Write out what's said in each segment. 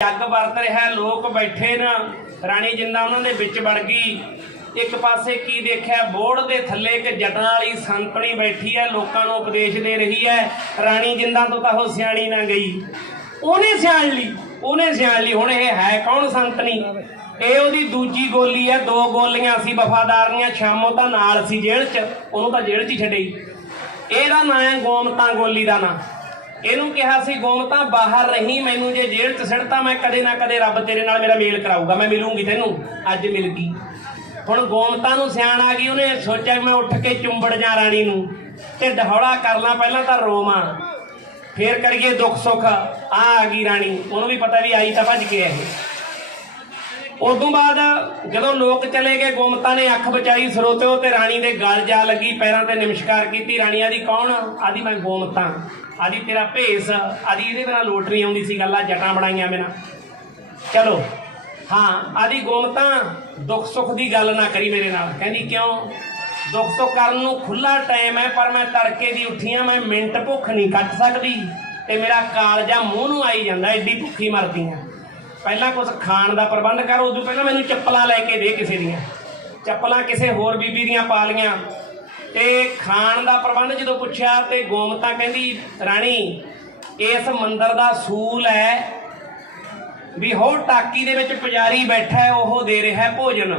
ਜੱਗ ਵਰਤ ਰਿਹਾ, ਲੋਕ ਬੈਠੇ ਨਾ। ਰਾਣੀ ਜਿੰਦਾ ਉਹਨਾਂ ਦੇ ਵਿੱਚ ਵੜ ਗਈ, ਇੱਕ ਪਾਸੇ ਕੀ ਦੇਖਿਆ? ਬੋੜ ਦੇ ਥੱਲੇ ਇੱਕ ਜਟਾਂ ਵਾਲੀ ਸੰਤਣੀ ਬੈਠੀ ਹੈ, ਲੋਕਾਂ ਨੂੰ ਉਪਦੇਸ਼ ਦੇ ਰਹੀ ਹੈ। ਰਾਣੀ ਜਿੰਦਾ ਤੋਂ ਤਾਂ ਉਹ ਸਿਆਣੀ ਨਾ ਗਈ। ਉਹਨੇ ਸਿਆਣ ਲਈ, ਉਹਨੇ ਸਿਆਣ ਲਈ। ਹੁਣ ਇਹ ਹੈ ਕੌਣ ਸੰਤਣੀ? ਇਹ ਉਹਦੀ ਦੂਜੀ ਗੋਲੀ ਹੈ, ਦੋ ਗੋਲੀਆਂ ਸੀ ਵਫਾਦਾਰਨੀਆਂ ਸ਼ਾਮੋਂ ਤਾਂ ਨਾਲ ਸੀ ਜੇਲ੍ਹ 'ਚ, ਉਹਨੂੰ ਤਾਂ ਜੇਲ੍ਹ 'ਚ ਹੀ ਛੱਡਈ ਇਹਦਾ ਨਾਂ ਹੈ ਗੋਮਤਾ ਗੋਲੀ ਦਾ ਨਾਂ। ਇਹਨੂੰ ਕਿਹਾ ਸੀ ਗੋਮਤਾ ਬਾਹਰ ਰਹੀ, ਮੈਨੂੰ ਜੇ ਜੇਲ੍ਹ 'ਚ ਸਿੜਤਾ ਮੈਂ ਕਦੇ ਨਾ ਕਦੇ ਰੱਬ ਤੇਰੇ ਨਾਲ ਮੇਰਾ ਮੇਲ ਕਰਾਊਗਾ। ਮੈਂ ਮਿਲੂੰਗੀ ਤੈਨੂੰ, ਅੱਜ ਮਿਲ ਗਈ। ਹੁਣ ਗੋਮਤਾ ਨੂੰ ਸਿਆਣ ਆ ਗਈ, ਉਹਨੇ ਸੋਚਿਆ ਮੈਂ ਉੱਠ ਕੇ ਚੁੰਬੜ ਜਾ ਰਾਣੀ ਨੂੰ ਤੇ ਡਹੌਲਾ ਕਰ ਲਾਂ, ਪਹਿਲਾਂ ਤਾਂ ਰੋਵਾਂ ਫੇਰ ਕਰੀਏ ਦੁੱਖ ਸੁੱਖ, ਆ ਆ ਗਈ ਰਾਣੀ। ਉਹਨੂੰ ਵੀ ਪਤਾ ਵੀ ਆਈ ਤਾਂ ਭੱਜ ਕੇ ਇਹ ਉਦੋਂ ਬਾਅਦ ਜਦੋਂ ਲੋਕ ਚਲੇ ਗਏ, ਗੋਮਤਾ ਨੇ ਅੱਖ ਬਚਾਈ ਸਰੋਤਿਓ ਤੇ ਰਾਣੀ ਦੇ ਗਲ ਜਾ ਲੱਗੀ, ਪੈਰਾਂ ਤੇ ਨਮਸਕਾਰ ਕੀਤੀ ਰਾਣੀ ਆਦੀ ਕੌਣ ਆਦੀ ਮੈਂ ਗੋਮਤਾ। ਆਦੀ ਤੇਰਾ ਭੇਸ, ਆਦੀ ਇਹਦੇ ਬਿਨਾ ਲੋਟ ਨਹੀਂ ਆਉਂਦੀ ਸੀ ਗੱਲਾਂ, ਜਟਾਂ ਬਣਾਈਆਂ ਬਿਨਾ। ਚਲੋ, ਹਾਂ, ਆਦੀ ਗੋਮਤਾ ਦੁੱਖ ਸੁੱਖ ਦੀ ਗੱਲ ਨਾ ਕਰੀ ਮੇਰੇ ਨਾਲ। ਕਹਿੰਦੀ, ਕਿਉਂ? ਦੁੱਖ ਸੁੱਖ ਕਰਨ ਨੂੰ ਖੁੱਲਾ ਟਾਈਮ ਹੈ, ਪਰ ਮੈਂ ਤੜਕੇ ਦੀ ਉੱਠੀਆਂ, ਮੈਂ ਮਿੰਟ ਭੁੱਖ ਨਹੀਂ ਕੱਟ ਸਕਦੀ। ਤੇ ਮੇਰਾ ਕਾਲਜਾ ਮੂੰਹ ਨੂੰ ਆਈ ਜਾਂਦਾ ਐਡੀ ਭੁੱਖੀ ਮਰਦੀ ਆ। ਪਹਿਲਾਂ ਕੁਝ ਖਾਣ ਦਾ ਪ੍ਰਬੰਧ ਕਰ, ਉਦੋਂ ਪਹਿਲਾਂ ਮੈਨੂੰ ਚੱਪਲਾਂ ਲੈ ਕੇ ਦੇ ਕਿਸੇ ਦੀਆਂ। ਚੱਪਲਾਂ ਕਿਸੇ ਹੋਰ ਬੀਬੀ ਦੀਆਂ ਪਾ ਲੀਆਂ ਤੇ ਖਾਣ ਦਾ ਪ੍ਰਬੰਧ ਜਦੋਂ ਪੁੱਛਿਆ ਤੇ ਗੋਮਤਾ ਕਹਿੰਦੀ, ਰਾਣੀ, ਇਸ ਮੰਦਰ ਦਾ ਸੂਲ ਹੈ ਵੀ ਹੋਰ ਟਾਕੀ ਦੇ ਵਿੱਚ ਪੁਜਾਰੀ ਬੈਠਾ ਹੈ, ਉਹ ਦੇ ਰਿਹਾ ਭੋਜਨ।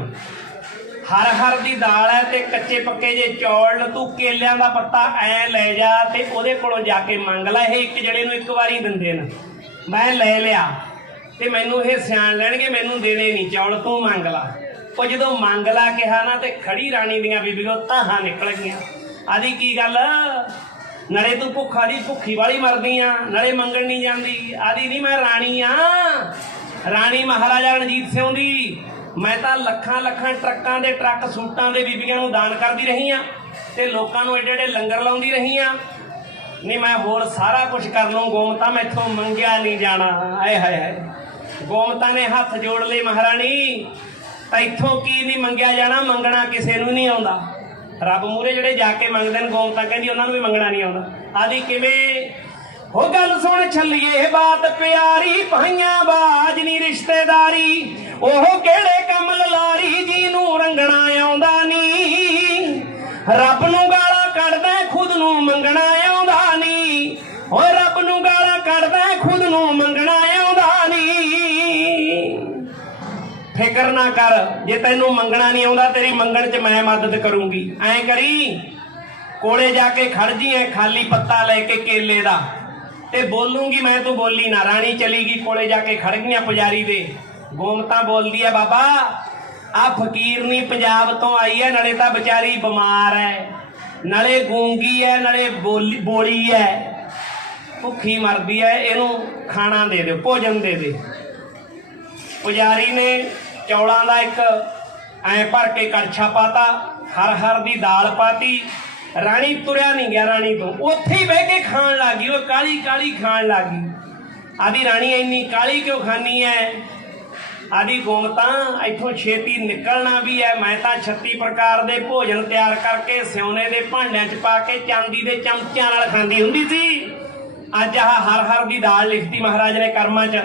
ਹਰ ਹਰ ਦੀ ਦਾਲ ਹੈ ਤੇ ਕੱਚੇ ਪੱਕੇ ਜੇ ਚੌਲ ਤੂੰ ਕੇਲਿਆਂ ਦਾ ਪੱਤਾ ਐ ਲੈ ਜਾ ਤੇ ਉਹਦੇ ਕੋਲੋਂ ਜਾ ਕੇ ਮੰਗ ਲੈ, ਇਹ ਇੱਕ ਜਣੇ ਨੂੰ ਇੱਕ ਵਾਰੀ ਦਿੰਦੇ ਨੇ। ਮੈਂ ਲੈ ਲਿਆ ਤੇ ਮੈਨੂੰ ਇਹ ਸਿਆਣ ਲੈਣਗੇ, ਮੈਨੂੰ ਦੇਣੇ ਨਹੀਂ, ਚੌਲ ਤੂੰ ਮੰਗ ਲਾ। ਉਹ ਜਦੋਂ ਮੰਗ ਲਾ ਕਿਹਾ ਨਾ ਤੇ ਖੜੀ ਰਾਣੀ ਦੀਆਂ ਬੀਬੀਆਂ ਤਾਹਾਂ ਨਿਕਲ ਗਈਆਂ ਆਦੀ ਕੀ ਗੱਲ? ਨਲੇ ਤੂੰ ਭੁੱਖਾ ਦੀ ਭੁੱਖੀ ਵਾਲੀ ਮਰਦੀ ਆ ਨਲੇ ਮੰਗਣ ਨਹੀਂ ਜਾਂਦੀ। ਆਦੀ ਨਹੀਂ, ਮੈਂ ਰਾਣੀ ਆ। ਰਾਣੀ ਮਹਾਰਾਜਾ ਰਣਜੀਤ ਸਿੰਘ ਦੀ। ਮੈਂ ਤਾਂ ਲੱਖਾਂ ਲੱਖਾਂ ਟਰੱਕਾਂ ਦੇ ਟਰੱਕ ਸੂਟਾਂ ਦੇ ਬੀਬੀਆਂ ਨੂੰ ਦਾਨ ਕਰਦੀ ਰਹੀ ਆ ਤੇ ਲੋਕਾਂ ਨੂੰ ਏਡੇ ਏਡੇ ਲੰਗਰ ਲਾਉਂਦੀ ਰਹੀ ਆ। ਨਹੀਂ, ਮੈਂ ਹੋਰ ਸਾਰਾ ਕੁਝ ਕਰ ਲੂੰ ਗੋਮਤਾ ਮੈਥੋਂ ਮੰਗਿਆ ਨਹੀਂ ਜਾਣਾ। ਆਏ ਹਾਏ ਹਾਏ। ਗੋਮਤਾ ਨੇ ਹੱਥ ਜੋੜ ਲਏ ਮਹਾਰਾਣੀ। ਇੱਥੋਂ ਕੀ ਨਹੀਂ ਮੰਗਿਆ ਜਾਣਾ, ਮੰਗਣਾ ਕਿਸੇ ਨੂੰ ਨਹੀਂ ਆਉਂਦਾ। ਰੱਬ ਮੂਰੇ ਜਿਹੜੇ ਜਾ ਕੇ ਮੰਗਦੇ ਨੇ ਗੋਮਤਾ ਕਹਿੰਦੀ ਉਹਨਾਂ ਨੂੰ ਵੀ ਮੰਗਣਾ ਨਹੀਂ ਆਉਂਦਾ। ਆਦੀ ਕਿਵੇਂ? ਹੋ ਗੱਲ ਸੁਣ ਛੱਲੀਏ ਬਾਤ ਪਿਆਰੀ, ਭਾਈਆਂ ਬਾਜ ਨਹੀਂ ਰਿਸ਼ਤੇਦਾਰੀ, ਉਹ ਕਿਹੜੇ ਕੰਮ ਲਲਾਰੀ ਜੀ ਨੂੰ ਰੰਗਣਾ ਆਉਂਦਾ ਨਹੀਂ? ਰੱਬ ਨੂੰ ਗਾਲਾਂ ਕੱਢਦਾ, ਖੁਦ ਨੂੰ ਮੰਗਣਾ ਆਉਂਦਾ ਨਹੀਂ। ਓਏ ਰੱਬ ਨੂੰ ਨਾ ਕਰ। ਜੇ ਤੈਨੂੰ ਮੰਗਣਾ ਨਹੀਂ ਆਉਂਦਾ, ਤੇਰੀ ਮੰਗਣ 'ਚ ਮੈਂ ਮਦਦ ਕਰੂੰਗੀ। ਐਂ ਕਰੀ, ਕੋਲੇ ਜਾ ਕੇ ਖੜ ਜੀ, ਐ ਖਾਲੀ ਪੱਤਾ ਲੈ ਕੇ ਕੇਲੇ ਦਾ। ਤੇ ਬੋਲੂੰਗੀ, ਮੈਂ ਤੂੰ ਬੋਲੀ ਨਾ, ਰਾਣੀ ਚਲੀ ਗਈ, ਕੋਲੇ ਜਾ ਕੇ ਖੜ ਗਈਆਂ ਪੁਜਾਰੀ ਦੇ। ਗੋਮਤਾ ਬੋਲਦੀ ਐ ਬਾਬਾ, ਆ ਫਕੀਰਨੀ ਪੰਜਾਬ ਤੋਂ ਆਈ ਐ, ਨਾਲੇ ਤਾਂ ਵਿਚਾਰੀ ਬਿਮਾਰ ਐ। ਨਾਲੇ ਗੂੰਗੀ ਐ, ਨਾਲੇ ਬੋਲੀ ਬੋਲੀ ਐ। ਭੁੱਖੀ ਮਰਦੀ ਐ, ਇਹਨੂੰ ਖਾਣਾ ਦੇ ਦਿਓ, ਭੋਜਨ ਦੇ ਦੇ। ਪੁਜਾਰੀ ਨੇ ਚੌਲਾਂ ਦਾ ਇੱਕ ਐ ਭਰ ਕੇ ਕੜਛਾ ਪਾਤਾ, ਹਰ ਹਰ ਦੀ ਦਾਲ ਪਾਤੀ। ਰਾਣੀ ਤੁਰਿਆ ਨਹੀਂ ਗਿਆ ਰਾਣੀ ਤੋਂ। ਉੱਥੇ ਹੀ ਬਹਿ ਕੇ ਖਾਣ ਲੱਗੀ ਉਹ ਕਾਲੀ ਕਾਲੀ ਖਾਣ ਲੱਗੀ ਆਦੀ ਰਾਣੀ ਇੰਨੀ ਕਾਲੀ ਕਿਉਂ ਖਾਨੀ ਐ? ਆਦੀ ਤਾਂ ਇੱਥੋਂ ਛੇਤੀ ਨਿਕਲਣਾ ਵੀ ਐ। ਮੈਂ ਤਾਂ 36 ਪ੍ਰਕਾਰ ਦੇ ਭੋਜਨ ਤਿਆਰ ਕਰਕੇ ਸਿਉਨੇ ਦੇ ਭਾਂਡਿਆਂ 'ਚ ਪਾ ਕੇ ਚਾਂਦੀ ਦੇ ਚਮਚਿਆਂ ਨਾਲ ਖਾਂਦੀ ਹੁੰਦੀ ਸੀ। ਅੱਜ ਆਹ ਹਰ ਹਰ ਦੀ ਦਾਲ ਲਿਖਤੀ ਮਹਾਰਾਜ ਨੇ ਕਰਮਾਂ 'ਚ।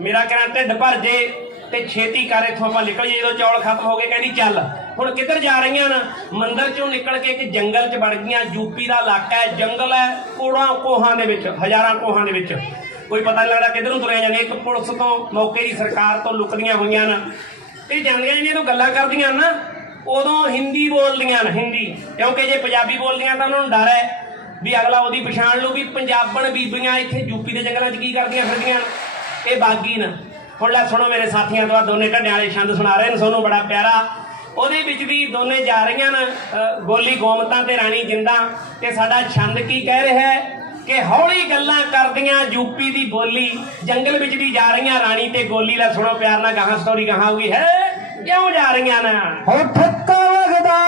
ਮੇਰਾ ਕਹਿੰਦਾ ਢਿੱਡ ਭਰ ਜੇ। ਤੇ ਛੇਤੀ ਕਰ, ਇੱਥੋਂ ਆਪਾਂ ਨਿਕਲ ਜਾਈਏ ਜਦੋਂ ਚੌਲ ਖਤਮ ਹੋ ਗਏ, ਕਹਿੰਦੀ ਚੱਲ। ਹੁਣ ਕਿੱਧਰ ਜਾ ਰਹੀਆਂ ਨਾ? ਮੰਦਰ ਚੋਂ ਨਿਕਲ ਕੇ ਇੱਕ ਜੰਗਲ 'ਚ ਵੜ ਗਈਆਂ। ਯੂਪੀ ਦਾ ਇਲਾਕਾ ਹੈ, ਜੰਗਲ ਹੈ, ਕੋੜਾਂ ਕੋਹਾਂ ਦੇ ਵਿੱਚ, ਹਜ਼ਾਰਾਂ ਕੋਹਾਂ ਦੇ ਵਿੱਚ। ਕੋਈ ਪਤਾ ਨਹੀਂ ਲੱਗਦਾ ਕਿੱਧਰ ਨੂੰ ਤੁਰਿਆ ਜਾਂਦੇ। ਇੱਕ ਪੁਲਿਸ ਤੋਂ, ਮੌਕੇ ਦੀ ਸਰਕਾਰ ਤੋਂ ਲੁਕਦੀਆਂ ਹੋਈਆਂ ਨਾ। ਇਹ ਜਾਂਦੀਆਂ ਜਿਹੜੀਆਂ ਤੋਂ ਗੱਲਾਂ ਕਰਦੀਆਂ ਨਾ, ਉਦੋਂ ਹਿੰਦੀ ਬੋਲਦੀਆਂ ਨੇ, ਹਿੰਦੀ। ਕਿਉਂਕਿ ਜੇ ਪੰਜਾਬੀ ਬੋਲਦੀਆਂ ਤਾਂ ਉਹਨਾਂ ਨੂੰ ਡਰ ਹੈ ਵੀ ਅਗਲਾ ਉਹਦੀ ਪਛਾਣ ਲੂ ਵੀ ਪੰਜਾਬਣ ਬੀਬੀਆਂ ਇੱਥੇ ਯੂਪੀ ਦੇ ਜੰਗਲਾਂ 'ਚ ਕੀ ਕਰਦੀਆਂ ਫਿਰਦੀਆਂ ਇਹ ਬਾਗੀ ਨਾ। ਹੁਣ ਲੈ ਸੁਣੋ ਮੇਰੇ ਸਾਥੀਆਂ, ਤੋਂ ਆਹ ਦੋਨੇ ਢੱਡਿਆਂ ਵਾਲੇ ਛੰਦ ਸੁਣਾ ਰਹੇ ਨੇ ਤੁਹਾਨੂੰ ਬੜਾ ਪਿਆਰਾ। ਉਹਦੇ ਵਿੱਚ ਵੀ ਦੋਨੇ ਜਾ ਰਹੀਆਂ ਨੇ ਗੋਲੀ ਗੋਮਤਾਂ ਤੇ ਰਾਣੀ ਜਿੰਦਾ। ਤੇ ਸਾਡਾ ਛੰਦ ਕੀ ਕਹਿ ਰਿਹਾ ਹੈ? ਕਿ ਹੌਲੀ ਗੱਲਾਂ ਕਰਦੀਆਂ ਯੂਪੀ ਦੀ ਬੋਲੀ, ਜੰਗਲ ਵਿੱਚ ਵੀ ਜਾ ਰਹੀਆਂ ਰਾਣੀ ਤੇ ਗੋਲੀ। ਦਾ ਸੁਣੋ ਪਿਆਰ ਨਾਲ, ਗਾਹਾਂ ਸਟੋਰੀ ਗਾਹਾਂ ਹੋਊਗੀ ਹੈ? ਕਿਉਂ ਜਾ ਰਹੀਆਂ ਨਾ? ਹੋ ਠੱਕਾ ਵਗਦਾ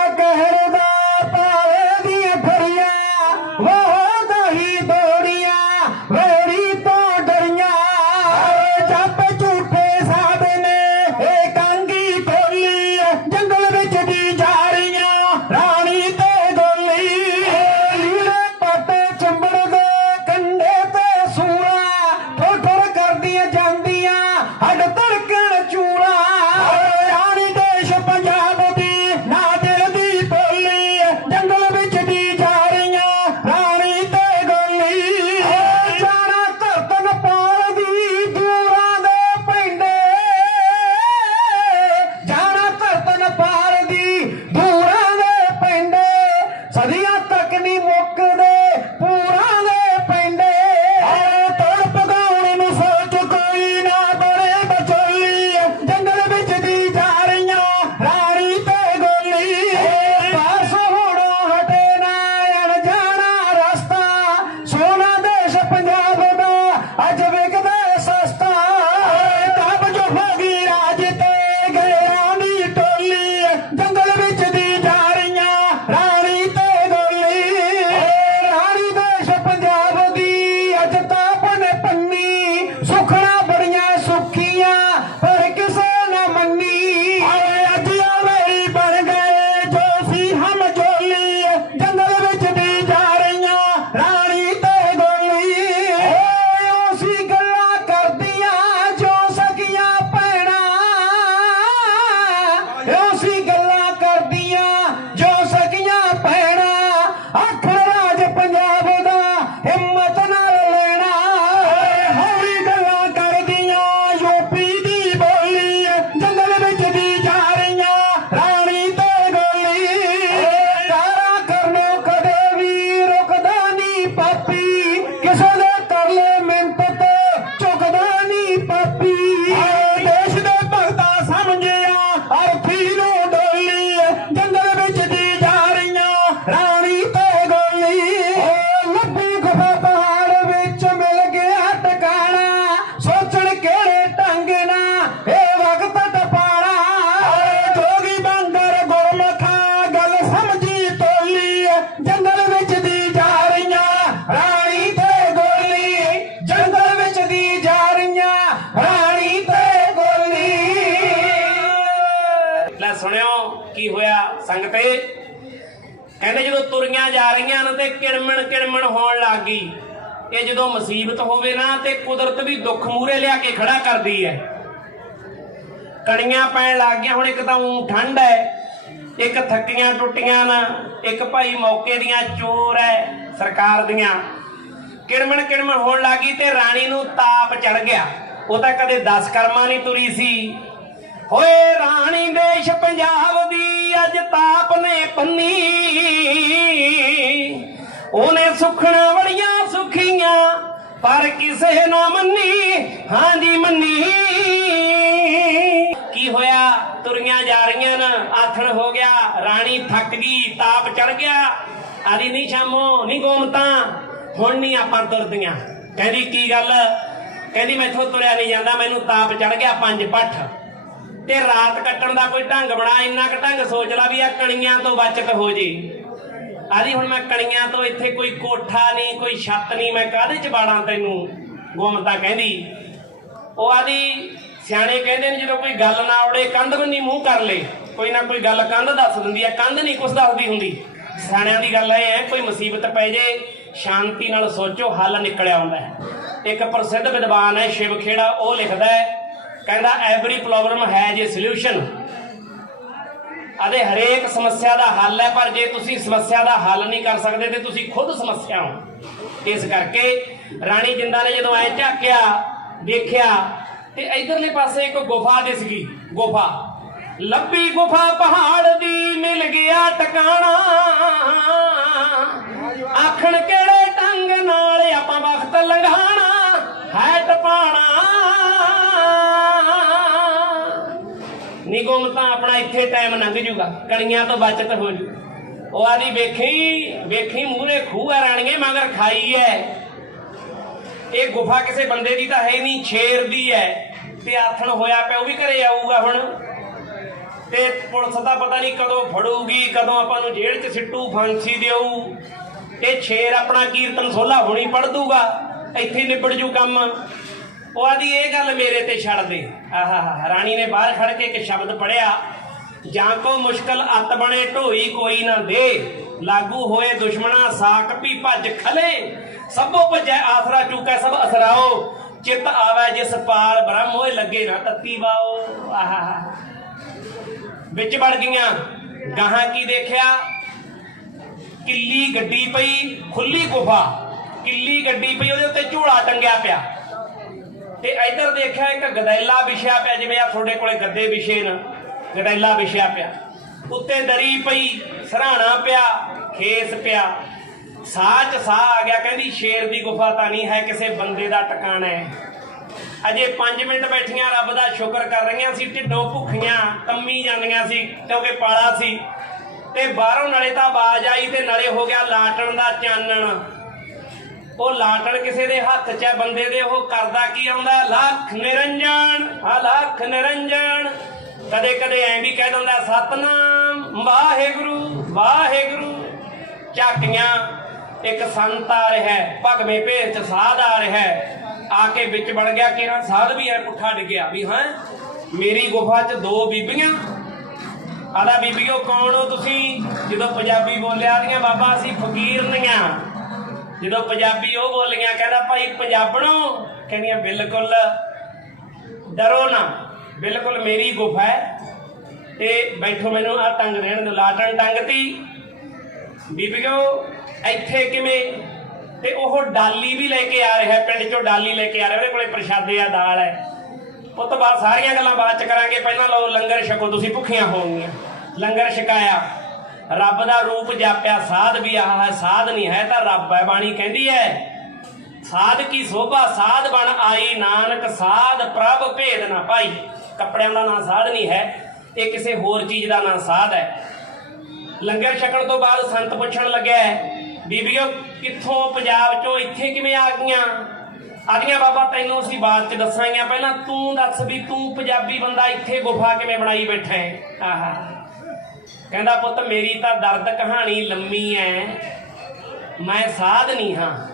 ਕੀ ਹੋਇਆ ਸੰਗਤੇ? ਕਹਿੰਦੇ ਜਦੋਂ ਤੁਰੀਆਂ ਜਾ ਰਹੀਆਂ ਨੇ ਤੇ ਕਿੜਮਣ ਕਿੜਮਣ ਹੋਣ ਲੱਗ ਗਈ। ਇਹ ਜਦੋਂ ਮੁਸੀਬਤ ਹੋਵੇ ਨਾ ਤੇ ਕੁਦਰਤ ਵੀ ਦੁੱਖ ਮੂਰੇ ਲਿਆ ਕੇ ਖੜਾ ਕਰਦੀ ਹੈ। ਕਣੀਆਂ ਪੈਣ ਲੱਗ ਗਈਆਂ, ਹੁਣ ਇੱਕ ਤਾਂ ਉਂ ਠੰਡ ਹੈ, ਇੱਕ ਥੱਕੀਆਂ ਟੁੱਟੀਆਂ ਨਾ, ਇੱਕ ਭਾਈ ਮੌਕੇ ਦੀਆਂ ਚੋਰ ਹੈ ਸਰਕਾਰ ਦੀਆਂ। ਕਿੜਮਣ ਕਿੜਮਣ ਹੋਣ ਲੱਗੀ ਤੇ ਰਾਣੀ ਨੂੰ ਤਾਪ ਚੜ ਗਿਆ। ਉਹ ਤਾਂ ਕਦੇ 10 ਕਰਮਾਂ ਨਹੀਂ ਤੁਰੀ ਸੀ। ਹੋਏ ਰਾਣੀ ਦੇਸ਼ ਪੰਜਾਬ ਦੀ, ਅੱਜ ਤਾਪ ਨੇ ਪੰਨੀ। ਉਹਨੇ ਸੁਖਣਾ ਬੜੀਆਂ ਸੁਖੀਆਂ, ਪਰ ਕਿਸੇ ਨਾ ਮੰਨੀ। ਹਾਂਜੀ ਮੰਨੀ। ਕੀ ਹੋਇਆ? ਤੁਰੀਆਂ ਜਾ ਰਹੀਆਂ ਨਾ, ਆਥਣ ਹੋ ਗਿਆ, ਰਾਣੀ ਥੱਕ ਗਈ, ਤਾਪ ਚੜ ਗਿਆ। ਆਦੀ ਨਹੀਂ ਸ਼ਾਮੋ, ਨਹੀਂ ਗੋਮਤਾ, ਹੁਣ ਨਹੀਂ ਆਪਾਂ ਤੁਰਦੀਆਂ। ਕਹਿੰਦੀ, ਕੀ ਗੱਲ? ਕਹਿੰਦੀ, ਮੈਥੋਂ ਤੁਰਿਆ ਨਹੀਂ ਜਾਂਦਾ, ਮੈਨੂੰ ਤਾਪ ਚੜ ਗਿਆ, ਪੰਜ ਪੱਠ। ਤੇ ਰਾਤ ਕੱਟਣ ਦਾ ਕੋਈ ਢੰਗ ਬਣਾ, ਇੰਨਾ ਕੁ ਢੰਗ ਸੋਚ ਲਾ ਵੀ ਆ ਕਣੀਆਂ ਤੋਂ ਬਚਤ ਹੋ ਜੇ। ਆਦੀ ਹੁਣ ਮੈਂ ਕਣੀਆਂ ਤੋਂ ਇੱਥੇ ਕੋਈ ਕੋਠਾ ਨਹੀਂ, ਕੋਈ ਛੱਤ ਨਹੀਂ, ਮੈਂ ਕਾਹਦੇ ਚ ਬਾੜਾਂ ਤੈਨੂੰ ਗੋਮਤਾ ਕਹਿੰਦੀ। ਉਹ ਆਦੀ ਸਿਆਣੇ ਕਹਿੰਦੇ ਨੇ ਜਦੋਂ ਕੋਈ ਗੱਲ ਨਾ ਆਉੜੇ ਕੰਧ ਬੰਨੀ ਮੂੰਹ ਕਰ ਲੇ। ਕੋਈ ਨਾ ਕੋਈ ਗੱਲ ਕੰਧ ਦੱਸ ਦਿੰਦੀ ਆ, ਕੰਧ ਨਹੀਂ ਕੁਛ ਦੱਸਦੀ ਹੁੰਦੀ। ਸਿਆਣਿਆਂ ਦੀ ਗੱਲ ਇਹ ਹੈ, ਕੋਈ ਮੁਸੀਬਤ ਪੈ ਜੇ, ਸ਼ਾਂਤੀ ਨਾਲ ਸੋਚੋ, ਹੱਲ ਨਿਕਲਿਆ ਆਉਂਦਾ ਹੈ। ਇੱਕ ਪ੍ਰਸਿੱਧ ਵਿਦਵਾਨ ਹੈ ਸ਼ਿਵ ਖੇੜਾ ਉਹ ਲਿਖਦਾ ਹੈ ਕਹਿੰਦਾ every problem has a solution ਅਤੇ ਹਰੇਕ ਸਮੱਸਿਆ ਦਾ ਹੱਲ ਹੈ, ਪਰ ਜੇ ਤੁਸੀਂ ਸਮੱਸਿਆ ਦਾ ਹੱਲ ਨਹੀਂ ਕਰ ਸਕਦੇ, ਤੇ ਤੁਸੀਂ ਖੁਦ ਸਮੱਸਿਆ ਹੋ। ਇਸ ਕਰਕੇ ਰਾਣੀ ਜਿੰਦਾ ਨੇ ਜਦੋਂ ਐ ਝਾਕਿਆ, ਦੇਖਿਆ, ਤੇ ਇਧਰਲੇ ਪਾਸੇ ਇੱਕ ਗੁਫਾ ਦਿਸ ਗਈ, ਗੁਫਾ। ਲੱਭੀ ਗੁਫਾ ਪਹਾੜ ਦੀ ਮਿਲ ਗਿਆ ਟਿਕਾਣਾ। ਆਖਣ ਕਿਹੜੇ ਢੰਗ ਨਾਲ ਆਪਾਂ ਵਕਤ ਲੰਘਾ ਨਿਗਮ ਤਾਂ ਆਪਣਾ ਇੱਥੇ ਟਾਈਮ ਲੰਘ ਜੂਗਾ, ਕਣੀਆਂ ਤੋਂ ਬਚਤ ਹੋ ਜੂ। ਉਹ ਆਦੀ ਵੇਖੀ ਵੇਖੀ ਮੂਹਰੇ ਖੂਹ ਆ ਰਾਣੀਏ, ਮਗਰ ਖਾਈ ਐ। ਇਹ ਗੁਫਾ ਕਿਸੇ ਬੰਦੇ ਦੀ ਤਾਂ ਹੈ ਨਹੀਂ, ਸ਼ੇਰ ਦੀ ਐ। ਤੇ ਆਥਣ ਹੋਇਆ ਪਿਆ, ਉਹ ਵੀ ਘਰੇ ਆਊਗਾ ਹੁਣ। ਤੇ ਪੁਲਿਸ ਦਾ ਪਤਾ ਨਹੀਂ ਕਦੋਂ ਫੜੂਗੀ, ਕਦੋਂ ਆਪਾਂ ਨੂੰ ਜੇਲ੍ਹ 'ਚ ਸਿੱਟੂ, ਫਾਂਸੀ ਦੇਊ। ਇਹ ਸ਼ੇਰ ਆਪਣਾ ਕੀਰਤਨ ਸੋਲਾ ਹੋਣੀ ਪੜ ਦੂਗਾ, ਇੱਥੇ ਨਿਬੜ ਜੂ ਕੰਮ। ਉਹ ਆਦੀ, ਇਹ ਗੱਲ ਮੇਰੇ ਤੇ ਛੱਡ ਦੇ। ਆਹਾ, ਰਾਣੀ ਨੇ ਬਾਹਰ ਖੜ ਕੇ ਇੱਕ ਸ਼ਬਦ ਪੜਿਆ, ਜਾਂ ਕੋ ਮੁਸ਼ਕਲ ਅੱਤ ਬਣੇ, ਢੋਈ ਕੋਈ ਨਾ ਦੇ। ਲਾਗੂ ਹੋਏ ਦੁਸ਼ਮਣਾ, ਸਾਕ ਵੀ ਭੱਜ ਖਲੇ। ਸਭੋ ਭਜੈ ਆਸਰਾ ਚੁਕੈ, ਸਭ ਅਸਰਾਓ। ਚਿਤ ਆਵੇ ਜਿਸ ਪਾਲ, ਬ੍ਰਹਮ ਹੋਏ ਲੱਗੇ ਨਾ ਤੱਤੀ ਬਾਓ ਆਹਾ, ਵਿੱਚ ਵੜ ਗਈਆਂ। ਗਾਹਾਂ ਕੀ ਦੇਖਿਆ? ਕਿੱਲੀ ਗੱਡੀ ਪਈ, ਖੁੱਲੀ ਗੁਫਾ। ਕਿੱਲੀ ਗੱਡੀ ਪਈ, ਉਹਦੇ ਉੱਤੇ ਝੂਲਾ ਟੰਗਿਆ ਪਿਆ। ਤੇ ਇੱਧਰ ਦੇਖਿਆ ਇੱਕ ਗਦੈਲਾ ਵਿਛਿਆ ਪਿਆ, ਜਿਵੇਂ ਆ ਤੁਹਾਡੇ ਕੋਲੇ ਗੱਦੇ ਵਿਸ਼ੇ ਨਾ। ਗਦੈਲਾ ਵਿਛਿਆ ਪਿਆ। ਉੱਤੇ ਦਰੀ ਪਈ, ਸਰਾਣਾ ਪਿਆ, ਖੇਸ ਪਿਆ। ਸਾਹ ਚ ਸਾਹ ਆ ਗਿਆ, ਕਹਿੰਦੀ ਸ਼ੇਰ ਦੀ ਗੁਫਾ ਤਾਂ ਨਹੀਂ ਹੈ, ਕਿਸੇ ਬੰਦੇ ਦਾ ਟਿਕਾਣਾ ਹੈ। ਅਜੇ 5 ਮਿੰਟ ਬੈਠੀਆਂ, ਰੱਬ ਦਾ ਸ਼ੁਕਰ ਕਰ ਰਹੀਆਂ ਸੀ, ਢਿੱਡੋਂ ਭੁੱਖੀਆਂ, ਤੰਮੀ ਜਾਂਦੀਆਂ ਸੀ, ਕਿਉਂਕਿ ਪਾਲਾ ਸੀ। ਤੇ ਬਾਹਰੋਂ ਨਾਲੇ ਤਾਂ ਆਵਾਜ਼ ਆਈ ਤੇ ਨਾਲੇ ਹੋ ਗਿਆ ਲਾਟਣ ਦਾ ਚਾਨਣ। ਉਹ ਲਾਟਣ ਕਿਸੇ ਦੇ ਹੱਥ 'ਚ ਬੰਦੇ ਦੇ ਉਹ ਕਰਦਾ ਕੀ ਆਉਂਦਾ? ਲੱਖ ਨਿਰੰਜਨ ਆ ਲੱਖ ਨਿਰੰਜਨ ਕਦੇ ਕਦੇ ਐਂ ਵੀ ਕਹਿ ਦਿੰਦਾ ਸਤਨਾਮ ਵਾਹਿਗੁਰੂ ਵਾਹਿਗੁਰੂ। ਝਾਕੀਆਂ ਇੱਕ ਸੰਤ ਆ ਰਿਹਾ ਹੈ, ਭਗਵੇਂ ਭੇਸ ਚ ਸਾਧ ਆ ਰਿਹਾ ਆ ਕੇ ਵਿੱਚ ਵੜ ਗਿਆ ਕਿ ਨਾ ਸਾਧ ਵੀ ਐ ਪੁੱਠਾ ਡਿੱਗਿਆ ਵੀ ਹਾਂ? ਮੇਰੀ ਗੁਫਾ 'ਚ ਦੋ ਬੀਬੀਆਂ। ਆਦਾ ਬੀਬੀਓ ਕੌਣ ਹੋ ਤੁਸੀਂ? ਜਦੋਂ ਪੰਜਾਬੀ ਬੋਲਿਆ ਦੀਆਂ ਬਾਬਾ ਅਸੀਂ ਫਕੀਰ ਨੀਆਂ। ਜਦੋਂ ਪੰਜਾਬੀ ਉਹ ਬੋਲੀਆਂ, ਕਹਿੰਦਾ ਭਾਈ ਪੰਜਾਬਣੋ, ਕਹਿੰਦੀਆਂ ਬਿਲਕੁਲ ਡਰੋ ਨਾ, ਬਿਲਕੁਲ ਮੇਰੀ ਗੁਫਾ ਹੈ। ਤੇ ਬੈਠੋ ਮੈਨੂੰ ਆ ਟੰਗ ਦੇਣ ਦਿਓ ਲਾਟਣ ਟੰਗਤੀ ਬੀਬੀਓ, ਇੱਥੇ ਕਿਵੇਂ? ਤੇ ਉਹ ਡਾਲੀ ਵੀ ਲੈ ਕੇ ਆ ਰਿਹਾ, ਪਿੰਡ ਚੋਂ ਡਾਲੀ ਲੈ ਕੇ ਆ ਰਿਹਾ, ਉਹਦੇ ਕੋਲੇ ਪ੍ਰਸ਼ਾਦੇ ਆ, ਦਾਲ ਹੈ। ਉਹ ਤੋਂ ਬਾਅਦ ਸਾਰੀਆਂ ਗੱਲਾਂ ਬਾਅਦ ਚ ਕਰਾਂਗੇ, ਪਹਿਲਾਂ ਲਓ ਲੰਗਰ ਛਕੋ, ਤੁਸੀਂ ਭੁੱਖੀਆਂ ਹੋਣਗੀਆਂ ਲੰਗਰ ਛਕਾਇਆ। ਰੱਬ ਦਾ ਰੂਪ ਜਾਪਿਆ, ਸਾਧ ਵੀ ਆਹ ਹੈ, ਸਾਧ ਨਹੀਂ ਹੈ ਤਾਂ ਰੱਬ ਹੈ ਬਾਣੀ ਕਹਿੰਦੀ ਹੈ, ਸਾਧ ਕੀ ਸੋਭਾ, ਸਾਧ ਬਣ ਆਈ ਨਾਨਕ, ਸਾਧ ਪ੍ਰਭ ਭੇਦ ਨਾ ਪਾਈ। ਕੱਪੜਿਆਂ ਦਾ ਨਾਂ ਸਾਧ ਨਹੀਂ ਹੈ, ਇਹ ਕਿਸੇ ਹੋਰ ਚੀਜ਼ ਦਾ ਨਾਂ ਸਾਧ ਹੈ। ਲੰਗਰ ਛਕਣ ਤੋਂ ਬਾਅਦ ਸੰਤ ਪੁੱਛਣ ਲੱਗਿਆ ਬੀਬੀਓ ਕਿੱਥੋਂ ਪੰਜਾਬ ਚੋਂ, ਇੱਥੇ ਕਿਵੇਂ ਆ ਗਈਆਂ? ਆਦੀਆਂ ਬਾਬਾ ਤੈਨੂੰ ਅਸੀਂ ਬਾਅਦ ਚ ਦੱਸਾਂਗੇ ਪਹਿਲਾਂ ਤੂੰ ਦੱਸ ਵੀ ਤੂੰ ਪੰਜਾਬੀ ਬੰਦਾ ਇੱਥੇ ਗੁਫਾ ਕਿਵੇਂ ਬਣਾਈ ਬੈਠਾ ਹੈ? ਆਹਾ। ਕਹਿੰਦਾ, ਪੁੱਤ, ਮੇਰੀ ਤਾਂ ਦਰਦ ਕਹਾਣੀ ਲੰਮੀ ਐ। ਮੈਂ ਸਾਧ ਨਹੀਂ ਹਾਂ।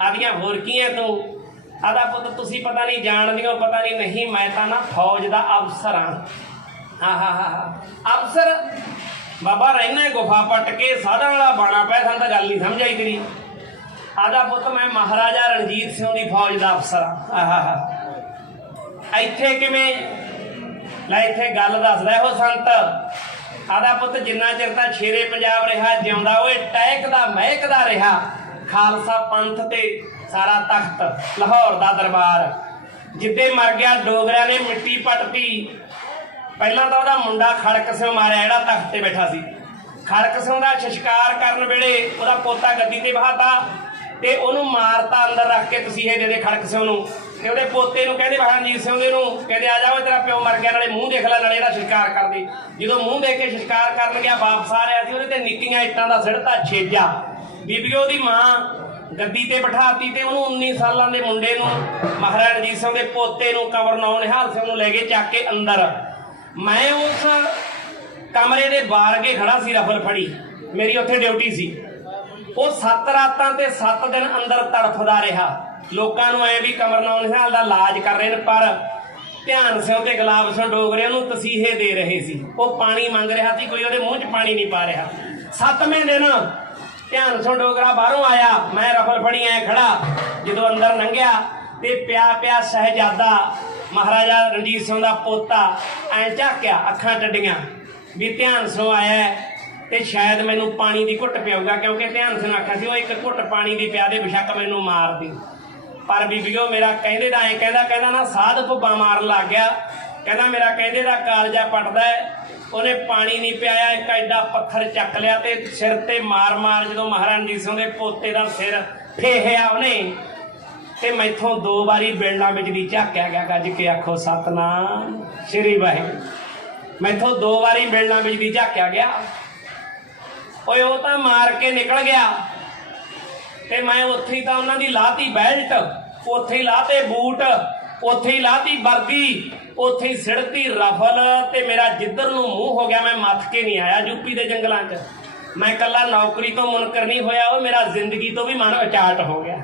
ਆਦੀਆਂ ਹੋਰ ਕੀ ਐ ਤੂੰ? ਆਦਾ ਪੁੱਤ, ਤੁਸੀਂ ਪਤਾ ਨਹੀਂ ਜਾਣਦੇ ਹੋ, ਪਤਾ ਨਹੀਂ ਨਹੀਂ, ਮੈਂ ਤਾਂ ਨਾ ਫੌਜ ਦਾ ਅਫਸਰ ਹਾਂ। ਹਾਂ ਅਫਸਰ? ਬਾਬਾ ਰਹਿਣਾ ਗੁਫਾ ਪੱਟ ਕੇ, ਸਾਧਾਂ ਵਾਲਾ ਬਾਣਾ ਪਿਆ ਸਾਨੂੰ ਤਾਂ ਗੱਲ ਨਹੀਂ ਸਮਝ ਆਈ ਤੇਰੀ। ਆਦਾ ਪੁੱਤ, ਮੈਂ ਮਹਾਰਾਜਾ ਰਣਜੀਤ ਸਿੰਘ ਦੀ ਫੌਜ ਦਾ ਅਫਸਰ ਹਾਂ। ਆਹਾ ਇੱਥੇ ਕਿਵੇਂ? ਲੈ, ਇੱਥੇ ਗੱਲ ਦੱਸਦਾ ਉਹ ਸੰਤ। ਆਦਾ ਪੁੱਤ ਜਿੰਨਾ ਚਿਰ ਤਾਂ ਸ਼ੇਰੇ ਪੰਜਾਬ ਰਿਹਾ, ਜਿਉਂਦਾ ਓਏ ਟਹਿਕਦਾ, ਮਹਿਕਦਾ ਰਿਹਾ। ਖਾਲਸਾ ਪੰਥ ਤੇ ਸਾਰਾ ਤਖਤ ਲਾਹੌਰ ਦਾ ਦਰਬਾਰ। ਜਿੱਦੇ ਮਰ ਗਿਆ, ਡੋਗਰਿਆਂ ਨੇ ਮਿੱਟੀ ਪੱਟਤੀ ਪਹਿਲਾਂ ਤਾਂ ਉਹਦਾ ਮੁੰਡਾ ਖੜਕ ਸਿੰਘ ਮਾਰਿਆ, ਜਿਹੜਾ ਤਖਤ ਤੇ ਬੈਠਾ ਸੀ। ਖੜਕ ਸਿੰਘ ਦਾ ਸ਼ਿਸ਼ਕਾਰ ਕਰਨ ਵੇਲੇ ਉਹਦਾ ਪੋਤਾ ਗੱਦੀ ਤੇ ਬਹਾਤਾ ਤੇ ਉਹਨੂੰ ਮਾਰਤਾ ਅੰਦਰ ਰੱਖ ਕੇ ਤੁਸੀਂ ਇਹ ਦੇ ਦੇ ਖੜਕ ਸਿੰਘ ਨੂੰ। ਤੇ ਉਹਦੇ ਪੋਤੇ ਨੂੰ ਕਹਿੰਦੇ ਮਹਾਰਾਜੀਤ ਸਿੰਘ ਦੇ ਨੂੰ ਕਹਿੰਦੇ, ਆ ਜਾਓ ਤੇਰਾ ਪਿਓ ਮਰ ਗਿਆ, ਨਾਲੇ ਮੂੰਹ ਦੇਖ ਲੈ, ਨਾਲੇ ਇਹਦਾ ਸ਼ਿਸ਼ਕਾਰ ਕਰ ਦੇ। ਜਦੋਂ ਮੂੰਹ ਦੇਖ ਕੇ ਸ਼ਿਸ਼ਕਾਰ ਕਰਨ ਗਿਆ, ਵਾਪਸ ਆ ਰਿਹਾ ਸੀ, ਉਹਦੇ ਤੇ ਨਿੱਕੀਆਂ ਇੱਟਾਂ ਦਾ ਸਿੜਤਾ ਛੇਜਾ। ਬੀਬੀ ਉਹਦੀ ਮਾਂ ਗੱਦੀ ਤੇ ਬਿਠਾਤੀ ਤੇ ਉਹਨੂੰ 19 ਸਾਲਾਂ ਦੇ ਮੁੰਡੇ ਨੂੰ, ਮਹਾਰਾਜਾ ਰਣਜੀਤ ਸਿੰਘ ਦੇ ਪੋਤੇ ਨੂੰ ਕਵਰ ਨੌ ਨਿਹਾਲ ਸਿੰਘ ਨੂੰ ਲੈ ਕੇ ਚੱਕ ਕੇ ਅੰਦਰ। ਮੈਂ ਉਸ ਕਮਰੇ ਦੇ ਬਾਹਰ ਕੇ ਖੜਾ ਸੀ ਰਫਲ ਫੜੀ। ਮੇਰੀ ਉੱਥੇ ਡਿਊਟੀ ਸੀ। ਉਹ 7 ਰਾਤਾਂ ਤੇ 7 ਦਿਨ ਅੰਦਰ ਤੜਫਦਾ ਰਿਹਾ। ਲੋਕਾਂ ਨੂੰ ਐ ਵੀ ਕਮਰ ਨੌ ਨਿਹਾਲ ਦਾ ਇਲਾਜ ਕਰ ਰਹੇ ਨੇ, ਪਰ ਧਿਆਨ ਸਿੰਘ ਤੇ ਗੁਲਾਬ ਸਿੰਘ ਡੋਗਰੇ ਨੂੰ ਤਸੀਹੇ ਦੇ ਰਹੇ ਸੀ। ਉਹ ਪਾਣੀ ਮੰਗ ਰਿਹਾ ਸੀ, ਕੋਈ ਉਹਦੇ ਮੂੰਹ 'ਚ ਪਾਣੀ ਨਹੀਂ ਪਾ ਰਿਹਾ। ਸੱਤਵੇਂ ਦਿਨ ਧਿਆਨ ਸਿੰਘ ਡੋਗਰਾ ਬਾਹਰੋਂ ਆਇਆ। ਮੈਂ ਰਫਲ ਫੜੀ, ਐ ਖੜਾ, ਜਦੋਂ ਅੰਦਰ ਲੰਘਿਆ ਤੇ ਪਿਆ ਪਿਆ ਸਹਿਜਾਦਾ, ਮਹਾਰਾਜਾ ਰਣਜੀਤ ਸਿੰਘ ਦਾ ਪੋਤਾ ਐਂ ਝਾਕਿਆ, ਅੱਖਾਂ ਟੱਡੀਆਂ ਵੀ ਧਿਆਨ ਸਿੰਘ ਆਇਆ। ਤੇ ਸ਼ਾਇਦ ਮੈਨੂੰ ਪਾਣੀ ਦੀ ਘੁੱਟ ਪਿਆਊਗਾ, ਕਿਉਂਕਿ ਧਿਆਨ ਸਿੰਘ ਆਖਿਆ ਸੀ, ਉਹ ਇੱਕ ਘੁੱਟ ਪਾਣੀ ਦੀ ਪਿਆ ਦੇ ਬਿਸ਼ੱਕ ਮੈਨੂੰ ਮਾਰ ਦੇ। ਪਰ ਬੀਬੀਓ, ਮੇਰਾ ਕਹਿੰਦੇ ਦਾ ਐ ਕਹਿੰਦਾ ਕਹਿੰਦਾ ਨਾ ਸਾਧ ਭੁੱਬਾ ਮਾਰਨ ਲੱਗ ਗਿਆ। ਕਹਿੰਦਾ ਮੇਰਾ ਕਹਿੰਦੇ ਦਾ ਕਾਲਜਾ ਪਟਦਾ ਉਹਨੇ ਪਾਣੀ ਨਹੀਂ ਪਿਆਇਆ, ਇੱਕ ਐਡਾ ਪੱਥਰ ਚੱਕ ਲਿਆ ਤੇ ਸਿਰ ਤੇ ਮਾਰ ਮਾਰ ਜਦੋਂ ਮਹਾਰਾਜ ਰਣਜੀਤ ਸਿੰਘ ਦੇ ਪੋਤੇ ਦਾ ਸਿਰ ਫੇਹਿਆ ਉਹਨੇ, ਤੇ ਮੈਥੋਂ ਦੋ ਵਾਰੀ ਬਿਲਡਾਂ ਵਿੱਚ ਦੀ ਝਾਕਿਆ ਗਿਆ, ਗੱਜ ਕੇ ਆਖੋ, ਸਤਨਾਮ, ਸ੍ਰੀ ਵਾਹਿਗੁਰੂ। ਮੈਥੋਂ ਦੋ ਵਾਰੀ ਬਿਲਡਾਂ ਵਿੱਚ ਦੀ ਝਾਕਿਆ ਗਿਆ। ਓਏ, ਉਹ ਤਾਂ ਮਾਰ ਕੇ ਨਿਕਲ ਗਿਆ। ਤੇ ਮੈਂ ਉੱਥੇ ਹੀ ਤਾਂ ਉਹਨਾਂ ਦੀ ਲਾਤੀ ਬੈਲਟ, ਉੱਥੇ ਹੀ ਲਾਤੇ ਬੂਟ, ਉੱਥੇ ਹੀ ਲਾਤੀ ਵਰਦੀ, ਉੱਥੇ ਹੀ ਸਿੜਤੀ ਰਫਲ ਤੇ ਮੇਰਾ ਜਿੱਧਰ ਨੂੰ ਮੂੰਹ ਹੋ ਗਿਆ, ਮੈਂ ਮੱਥ ਕੇ ਨਹੀਂ ਆਇਆ ਯੂਪੀ ਦੇ ਜੰਗਲਾਂ 'ਚ। ਮੈਂ ਕੱਲਾ ਨੌਕਰੀ ਤੋਂ ਮੁਨਕਰ ਨਹੀਂ ਹੋਇਆ, ਉਹ ਮੇਰਾ ਜ਼ਿੰਦਗੀ ਤੋਂ ਵੀ ਮਨ ਅਚਾਟ ਹੋ ਗਿਆ।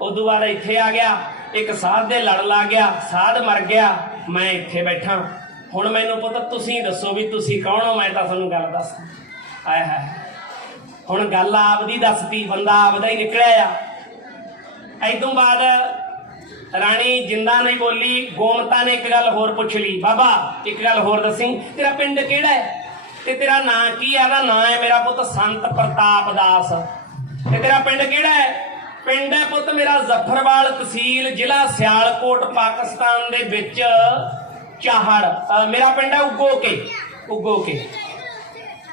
ਉਦੋਂ ਬਾਅਦ ਇੱਥੇ ਆ ਗਿਆ, ਇੱਕ ਸਾਧ ਦੇ ਲੜ ਲਾ ਗਿਆ, ਸਾਧ ਮਰ ਗਿਆ, ਮੈਂ ਇੱਥੇ ਬੈਠਾ। ਹੁਣ ਮੈਨੂੰ ਪਤਾ ਤੁਸੀਂ ਦੱਸੋ ਵੀ ਤੁਸੀਂ ਕੌਣ ਹੋ, ਮੈਂ ਤਾਂ ਤੁਹਾਨੂੰ ਗੱਲ ਦੱਸ। ਆਏ ਹਾਏ। ਹੁਣ ਗੱਲ ਆਪਦੀ ਦੱਸਤੀ ਬੰਦਾ ਆਪਦਾ ਹੀ ਨਿਕਲਿਆ ਆ। ਐਦੋਂ ਬਾਅਦ ਰਾਣੀ ਜਿੰਦਾ ਨੇ ਬੋਲੀ, ਗੋਮਤਾ ਨੇ ਇੱਕ ਗੱਲ ਹੋਰ ਪੁੱਛ ਲਈ। ਬਾਬਾ, ਇੱਕ ਗੱਲ ਹੋਰ ਦੱਸੀ, ਤੇਰਾ ਪਿੰਡ ਕਿਹੜਾ ਹੈ? ਤੇ ਤੇਰਾ ਨਾਂ ਕੀ ਹੈ? ਦਾ ਨਾਂ ਹੈ ਮੇਰਾ ਪੁੱਤ ਸੰਤ ਪ੍ਰਤਾਪ ਦਾਸ। ਤੇ ਤੇਰਾ ਪਿੰਡ ਕਿਹੜਾ ਹੈ? ਪਿੰਡ ਹੈ ਪੁੱਤ ਮੇਰਾ ਜ਼ਫਰਵਾਲ ਤਹਿਸੀਲ, ਜ਼ਿਲ੍ਹਾ ਸਿਆਲਕੋਟ, ਪਾਕਿਸਤਾਨ ਦੇ ਵਿੱਚ ਚਾਹੜ ਮੇਰਾ ਪਿੰਡ ਹੈ ਉਗੋ ਕੇ ਉਗੋ ਕੇ।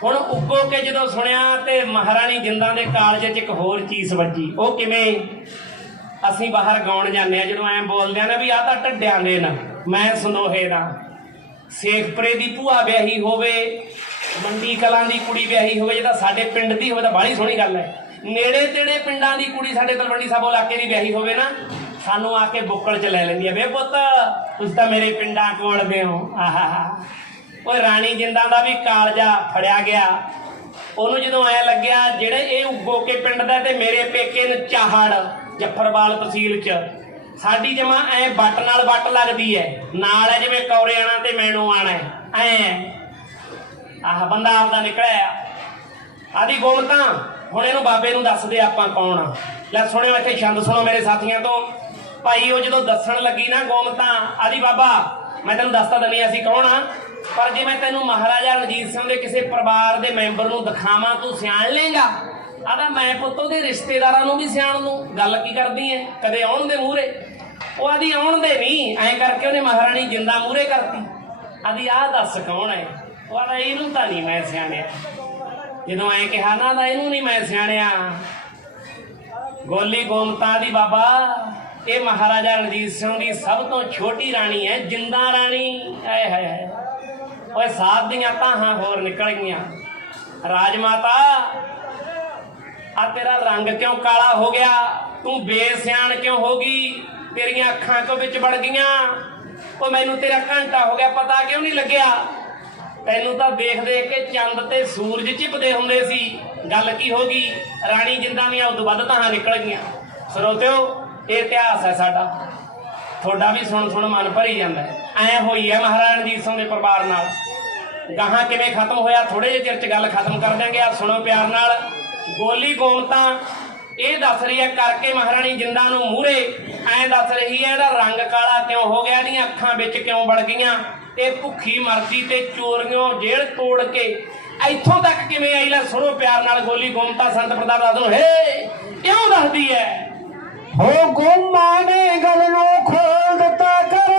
ਹੁਣ ਉੱਗੋ ਕੇ ਜਦੋਂ ਸੁਣਿਆ ਤੇ ਮਹਾਰਾਣੀ ਜਿੰਦਾਂ ਦੇ ਕਾਲਜ 'ਚ ਇੱਕ ਹੋਰ ਚੀਜ਼ ਵੱਜੀ, ਉਹ ਕਿਵੇਂ? ਅਸੀਂ ਬਾਹਰ ਗਾਉਣ ਜਾਂਦੇ ਆ ਜਦੋਂ ਐਂ ਬੋਲਦੇ ਆ ਨਾ ਵੀ ਆ ਤਾਂ ਢੱਡਿਆਂ ਦੇ ਨਾ, ਮੈਂ ਸੁਨੋਹੇ ਦਾ। ਸੇਖਪੁਰੇ ਦੀ ਭੂਆ ਵਿਆਹੀ ਹੋਵੇ, ਮੰਡੀ ਕਲਾਂ ਦੀ ਕੁੜੀ ਵਿਆਹੀ ਹੋਵੇ, ਜਿਹਦਾ ਸਾਡੇ ਪਿੰਡ ਦੀ ਹੋਵੇ ਤਾਂ ਬਾਹਲੀ ਸੋਹਣੀ ਗੱਲ ਹੈ। ਨੇੜੇ ਤੇੜੇ ਪਿੰਡਾਂ ਦੀ ਕੁੜੀ ਸਾਡੇ ਤਲਵੰਡੀ ਸਾਬੋ ਇਲਾਕੇ ਦੀ ਵਿਆਹੀ ਹੋਵੇ ਨਾ, ਸਾਨੂੰ ਆ ਕੇ ਬੁੱਕਲ 'ਚ ਲੈ ਲੈਂਦੀ ਆ ਵੇ ਪੁੱਤ, ਤੁਸੀਂ ਤਾਂ ਮੇਰੇ ਪਿੰਡਾਂ ਕੋਲ ਦੇ ਹੋ। ਆਹਾ ਓਏ ਰਾਣੀ ਜਿੰਦਾਂ ਦਾ ਵੀ ਕਾਲਜਾ ਫੜਿਆ ਗਿਆ। ਉਹਨੂੰ ਜਦੋਂ ਐ ਲੱਗਿਆ, ਜਿਹੜੇ ਇਹ ਉੱਗੋ ਪਿੰਡ ਦਾ ਤੇ ਮੇਰੇ ਪੇਕੇ ਨੇ ਚਾਹੜ, ਜੱਫਰਵਾਲ ਤਹਿਸੀਲ ਚ, ਸਾਡੀ ਜਮਾ ਐ ਬੱਟ ਨਾਲ ਬੱਟ ਲੱਗਦੀ ਐ। ਨਾਲ ਐ ਜਿਵੇਂ ਕੌਰੇ ਆਣਾ ਤੇ ਮੈਣੂ ਆਣਾ ਐ। ਆਹ ਬੰਦਾ ਆਪਦਾ ਨਿਕਲਿਆ। ਆਦੀ ਗੋਮਤਾ ਹੁਣ ਇਹਨੂੰ ਬਾਬੇ ਨੂੰ ਦੱਸਦੇ ਆਪਾਂ ਕੌਣ ਆ। ਲੈ ਸੁਣਿਓ ਇੱਥੇ ਛੰਦ ਸੁਣੋ ਮੇਰੇ ਸਾਥੀਆਂ ਤੋਂ। ਭਾਈ ਉਹ ਜਦੋਂ ਦੱਸਣ ਲੱਗੀ ਨਾ ਗੋਮਤਾ ਆਦੀ ਬਾਬਾ ਮੈਂ ਤੈਨੂੰ ਦੱਸਦਾ ਦੱਸਤਾ ਦਨੀ ਅਸੀਂ ਕੌਣ ਆ, ਪਰ ਜੇ ਮੈਂ ਤੈਨੂੰ ਮਹਾਰਾਜਾ ਰਣਜੀਤ ਸਿੰਘ ਦੇ ਕਿਸੇ ਪਰਿਵਾਰ ਦੇ ਮੈਂਬਰ ਨੂੰ ਦਿਖਾਵਾਂ, ਤੂੰ ਸਿਆਣ ਲੇਗਾ ਆਦਾ ਮੈਂ ਪੁੱਤ ਉਹਦੇ ਰਿਸ਼ਤੇਦਾਰਾਂ ਨੂੰ ਵੀ ਸਿਆਣ ਨੂੰ ਗੱਲ ਕੀ ਕਰਦੀ ਐ? ਕਦੇ ਆਉਣ ਦੇ ਮੂਹਰੇ? ਉਹ ਆਦੀ ਆਉਣ ਦੇ ਨਹੀਂ, ਐਂ ਕਰਕੇ ਉਹਨੇ ਮਹਾਰਾਣੀ ਜਿੰਦਾ ਮੂਹਰੇ ਕਰਤੀ। ਆਦੀ ਆਹ ਦੱਸ ਕੌਣ ਹੈ ਉਹ ਆਦਾ ਇਹਨੂੰ ਤਾਂ ਨਹੀਂ ਮੈਂ ਸਿਆਣਿਆ। ਜਦੋਂ ਐਂ ਕਿਹਾ ਨਾ ਦਾ ਇਹਨੂੰ ਨਹੀਂ ਮੈਂ ਸਿਆਣਿਆ। ਗੋਲੀ ਗੋਮਤਾ ਦੀ ਬਾਬਾ। ਇਹ ਮਹਾਰਾਜਾ ਰਣਜੀਤ ਸਿੰਘ ਦੀ ਸਭ ਤੋਂ ਛੋਟੀ ਰਾਣੀ ਹੈ, ਜਿੰਦਾ ਰਾਣੀ, ਆਏ ਹਾਏ ਹਾਏ। ਓਏ ਸਾਧ ਦੀਆਂ ਤਾਹਾਂ ਹੋਰ ਨਿਕਲ ਗਈਆਂ। ਰਾਜ ਮਾਤਾ ਆ ਤੇਰਾ ਰੰਗ ਕਿਉਂ ਕਾਲਾ ਹੋ ਗਿਆ? ਤੂੰ ਬੇਸਿਆਣ ਕਿਉਂ ਹੋ ਗਈ? ਤੇਰੀਆਂ ਅੱਖਾਂ ਕਿਉਂ ਵਿੱਚ ਵੜ ਗਈਆਂ? ਉਹ ਮੈਨੂੰ ਤੇਰਾ ਘੰਟਾ ਹੋ ਗਿਆ, ਪਤਾ ਕਿਉਂ ਨਹੀਂ ਲੱਗਿਆ? ਤੈਨੂੰ ਤਾਂ ਦੇਖ ਦੇਖ ਕੇ ਚੰਦ ਤੇ ਸੂਰਜ ਚਿਪਦੇ ਹੁੰਦੇ ਸੀ। ਗੱਲ ਕੀ ਹੋ ਗਈ? ਰਾਣੀ ਜਿੰਦਾ ਦੀਆਂ ਉਦੋਂ ਵੱਧ ਤਾਹਾਂ ਨਿਕਲ ਗਈਆਂ। ਸਰੋਤਿਓ ਇਹ ਇਤਿਹਾਸ ਹੈ ਸਾਡਾ। ਤੁਹਾਡਾ ਵੀ ਸੁਣ ਸੁਣ ਮਨ ਭਰੀ ਜਾਂਦਾ ਹੈ। ਐ ਹੋਈ ਹੈ ਮਹਾਰਾਣਾ ਰਣਜੀਤ ਸਿੰਘ ਦੇ ਪਰਿਵਾਰ ਨਾਲ। ਗਾਹਾਂ ਕਿਵੇਂ ਖਤਮ ਹੋਇਆ ਥੋੜੇ ਜਿਹੇ ਚਿਰ ਚ ਗੱਲ ਖਤਮ ਕਰ ਦਾਂਗੇ ਆ ਸੁਣੋ ਪਿਆਰ ਨਾਲ। ਗੋਲੀ ਗੋਮਤਾ ਇਹ ਦੱਸ ਰਹੀ ਹੈ, ਕਰਕੇ ਮਹਾਰਾਣੀ ਜਿੰਦਾ ਨੂੰ ਮੂਹਰੇ। ਐਂ ਦੱਸ ਰਹੀ ਹੈ, ਇਹਦਾ ਰੰਗ ਕਾਲਾ ਕਿਉਂ ਹੋ ਗਿਆ ਇਹਦੀਆਂ ਅੱਖਾਂ ਵਿੱਚ ਕਿਉਂ ਵੜ ਗਈਆਂ? ਇਹ ਭੁੱਖੀ ਮਰਦੀ ਤੇ ਚੋਰੀਆਂ ਜੇਲ੍ਹ ਤੋੜ ਕੇ ਇੱਥੋਂ ਤੱਕ ਕਿਵੇਂ ਆਈ ਲੈ? ਸੁਣੋ ਪਿਆਰ ਨਾਲ ਗੋਲੀ ਗੋਮਤਾ ਸੰਤ ਪ੍ਰਤਾਪ ਦਾਸ ਨੂੰ, ਹੇ, ਕਿਉਂ ਦੱਸਦੀ ਹੈ? ਹੋ ਗੁੰਮਾ ਨੇ ਗਲ ਨੂੰ ਖੋਲ ਦਿੱਤਾ ਕਰ